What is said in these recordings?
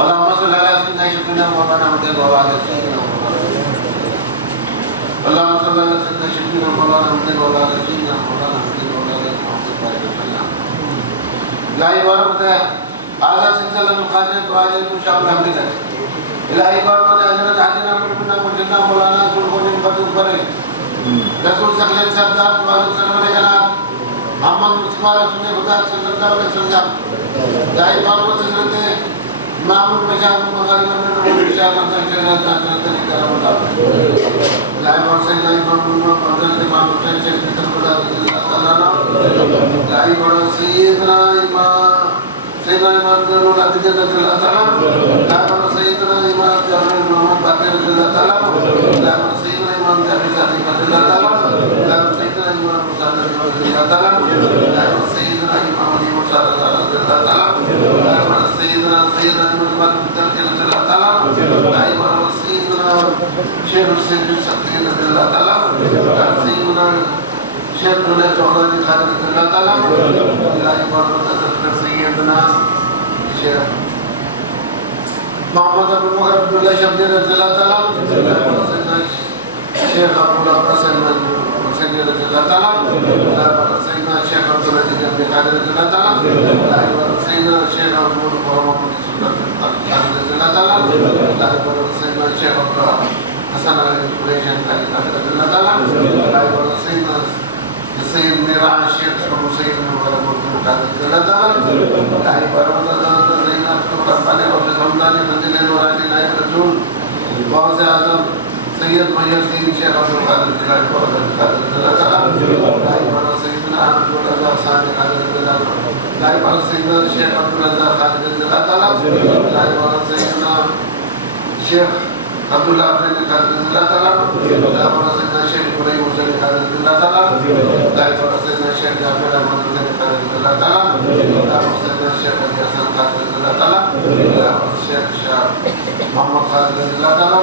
اللهم صل على سيدنا شفينا مولانا محمد وعلى سيدنا مولانا اللهم صل على سيدنا شفينا مولانا محمد وعلى سيدنا مولانا محمد وعلى محمد بارك وسلم لا يبارك هذا سلسلة القادم وهذه المشاور حمدك إلهي بارك أجرت عدنا كلنا مرجنا مولانا كل قول فتح فرق رسول سقلين سبدار وعلى سلام عليكنا محمد مصطفى سنة خدا صلى الله عليه وسلم داعي بارك سنة मामूल मजाक मगर में विचार करता चला जाता है करम होता लाइव और से लाइव मामूल में बदल के मामूल से चेक कर बता अल्लाह ना लाइव और सैयदना इमाम जरूर अतिज रसूल ताला लाइव और सैयदना इमाम जरूर मोहम्मद बाकर रसूल ताला लाइव और सैयदना इमाम जरूर साथी रसूल ताला लाइव और सैयदना इमाम मुसा रसूल ताला लाइव और सैयदना इमाम अली मुसा रसूल ताला लाइव और सैयदना इमाम रसूल ताला लाइव और सैयदना शेख हुसैन सत्ती रसूल ताला सैयदना शेख दुल्हा चौधरी खालिद रसूल ताला लाइव और सैयदना शेख मोहम्मद अबू बकर अब्दुल्लाह शब्द रसूल ताला सैयदना शेख अब्दुल्लाह हसन हुसैन रसूल ताला सैयदना शेख अब्दुल्लाह जब्बी खालिद रसूल ताला सैयदना शेख अब्दुल मोहम्मद खालिद रसूल ताला सैयदना शेख अब्दुल्लाह हसन कुरैशन खालिद रसूल ताला सैयदना सैयद मेरा शेख अबू सैयद मुबारक खालिद रसूल ताला लाई परमदा सैयदना रब्बानी और हमदानी मंजिल नूरानी नायब रसूल गौसे आजम सैयद मुहिउद्दीन शेख अब्दुल कादिर जिलानी खालिद रसूल ताला लाई पर सैयदना अब्दुल रज़ाक सानी खालिद रसूल ताला लाई पर सैयदना शेख अब्दुल रज़ाक खालिद रसूल ताला लाई पर सैयदना शेख अब्दुल्लाह अफरीदी खालिद रसूल ताला लाई पर सैयदना शेख इब्राहिम हुसैन खालिद रसूल ताला लाई पर सैयदना शेख जाफर अहमद हुसैन खालिद रसूल ताला लाई पर सैयदना शेख अली हसन खालिद रसूल ताला लाई पर शेख शाह मोहम्मद खालिद रसूल ताला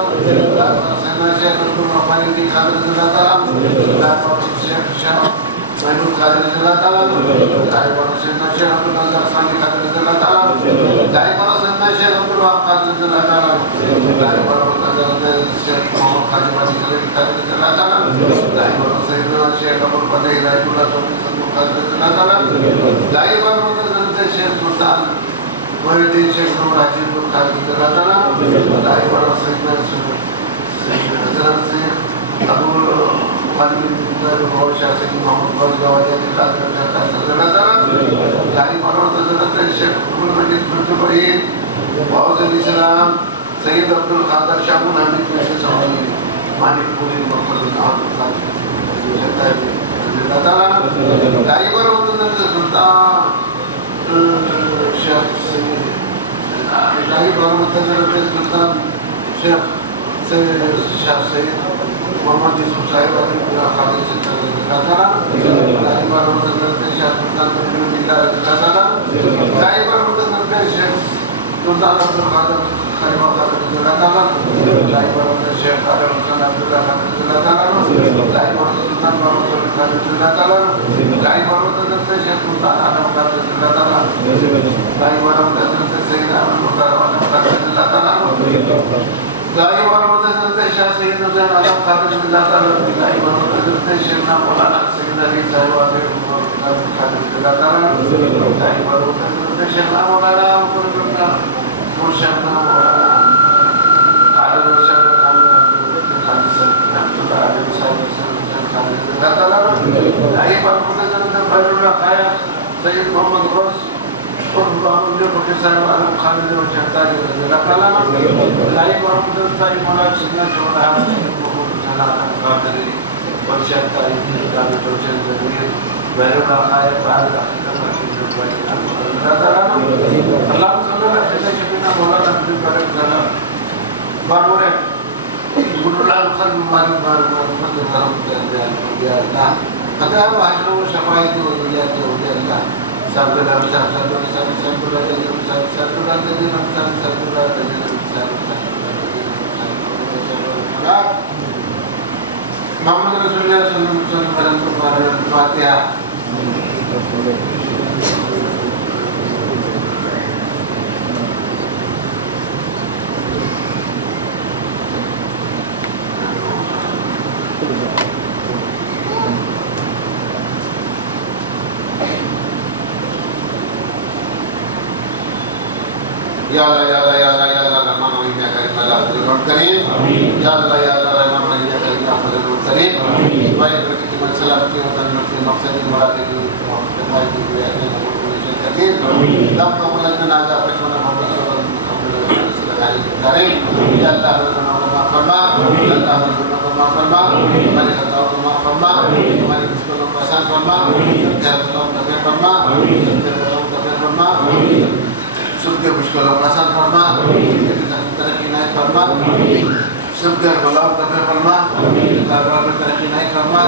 लाई पर सैयदना शेख अब्दुल रब्बानी खालिद रसूल ताला लाई पर शेख शाह महमूद खालिद रसूल ताला लाई पर सैयदना शेख अब्दुल रज़ाक सानी खालिद रसूल ताला लाई पर सैयदना शेख अब्दुल वहाब खालिद रसूल ताला लाई पर शेख मोहम्मद खालिद खालिद रसूल ताला लाई पर सैयदना शेख अब्दुल फतेह इलाहीउल्लाह खालिद रसूल ताला लाई पर सैयदना शेख सुल्तान मुहिउद्दीन शेख नूर हाजीपुर खालिद रसूल ताला लाई पर सैयदना हज़रत शेख अबुल खालिद और शाह सैयद मोहम्मद गौस गवालिया खालिद रसूल ताला लाई पर हज़रत शेख अब्दुल मजीद बुर्जुबरीन गौस इस्लाम सैयद अब्दुल खादर शाहुल हमीद जैसे सवाली मानिकपुरी मखदूम आदम खालिद रसूल ताला लाई पर हज़रत सुल्तान शेख सैयद लाई पर हज़रत सुल्तान शेख शाह सैयद मोहम्मद यूसुफ साहिब अली खालिद रसूल ताला लाई पर हज़रत शाह सुल्तान बिल्लाह रसूल ताला लाई पर हज़रत शेख सुल्तान अब्दुल कादिर खलीफा खालिद रसूल ताला लाई पर हज़रत शेख आलम हुसैन अब्दुल्लाह खालिद रसूल ताला लाई पर सुल्तान महमूद खालिद रसूल ताला लाई पर हज़रत शेख सुल्तान आलम खालिद रसूल ताला लाई पर हज़रत सैयद अहमद मुख्तार आलम खालिद रसूल ताला लाई पर हज़रत शाह सैयद हुसैन आलम खालिद रसूल ताला लाई पर हज़रत शेखना मौलाना सैयद अली साहिब खालिद रसूल ताला लाई पर हज़रत शेखना मौलाना मुर्शदना मौलाना आलम रशीद खालिद अब्दुल्लाह आलम साहिब खालिद रसूल ताला लाई पर हज़रत फैजुल्लाह खाया सैयद मोहम्मद गौस और मुझे बकरी साहिब आलम खालिद और जहदारी रसूल ताला लाई पर हज़रत मौलाना सैयदना चौधरी मोहम्मद जना कादरी और जहदारी खालिद और जहदारी वैरुल्लाह खाया बाल अल्लाह सल्लल्लाहु अलैहि वसल्लम मौलाना अब्दुल बारिक जना बानोरे गुरुलाल खान मुबारक बारक करम दिया अल्लाह अगर हम हाजिर व शफाअत व विलायत हो गया अल्लाह सबका मोहम्मद रसूलुल्लाह सल्लल्लाहु अलैहि वसल्लम फातिहा या अल्लाह या अल्लाह या अल्लाह या अल्लाह रहमान रहीम या करीम अल्लाह फजल करीम या अल्लाह या अल्लाह रहमान रहीम या करीम अल्लाह फजल करीम भाई प्रति की सलाम की वतन में मकसद मुराद की तमाम की दुआ में कबूल करें दम को बुलंद नाजा पछोना मोहम्मद करें या अल्लाह गुनाहों को माफ फरमा अल्लाह गुनाहों को माफ फरमा हमारे खताओं को माफ फरमा हमारी मुश्किलों को आसान फरमा जल्दों को कबीर फरमा जल्दों को कबीर फरमा सबके मुश्किलों को आसान फरमा तरक्की नहीं फरमा सबके गुलाम कबीर फरमा दरबार में तरक्की नहीं फरमा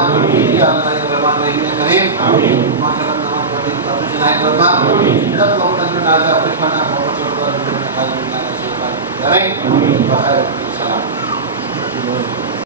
या अल्लाह या रहमान रहीम या करीम माशल्लाह नमाज कबीर कबीर नहीं फरमा जब लोग तक नाजा पछोना मोहम्मद करें बखैर सलाम